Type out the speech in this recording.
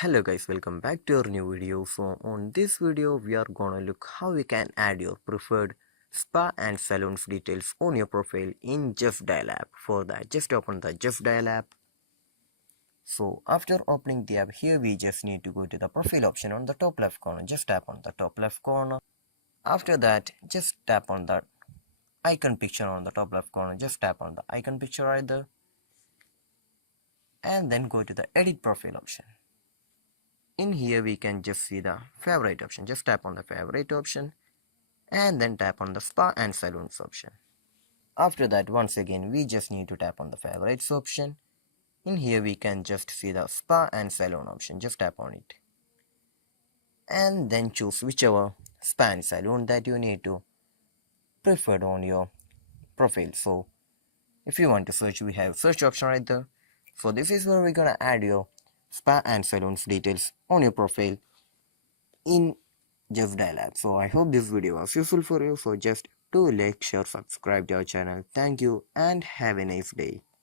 Hello guys, welcome back to our new video. So on this video we are gonna look how we can add your preferred spa and salons details on your profile in Justdial app. For that, just open the Justdial app. So after opening the app, here we just need to go to the profile option on the top left corner. Just tap on the top left corner. After that, just tap on the icon picture on the top left corner. Just tap on the icon picture right there, and then go to the edit profile option. In here we can just see the favorite option. Just tap on the favorite option and then tap on the spa and salons option. After that, once again we just need to tap on the favorites option. In here we can just see the spa and salon option. Just tap on it and then choose whichever spa and salon that you need to preferred on your profile. So if you want to search, we have search option right there. So this is where we're gonna add your spa and salons details on your profile in Justdial app. So I hope this video was useful for you. So just do like, share, subscribe to our channel. Thank you and have a nice day.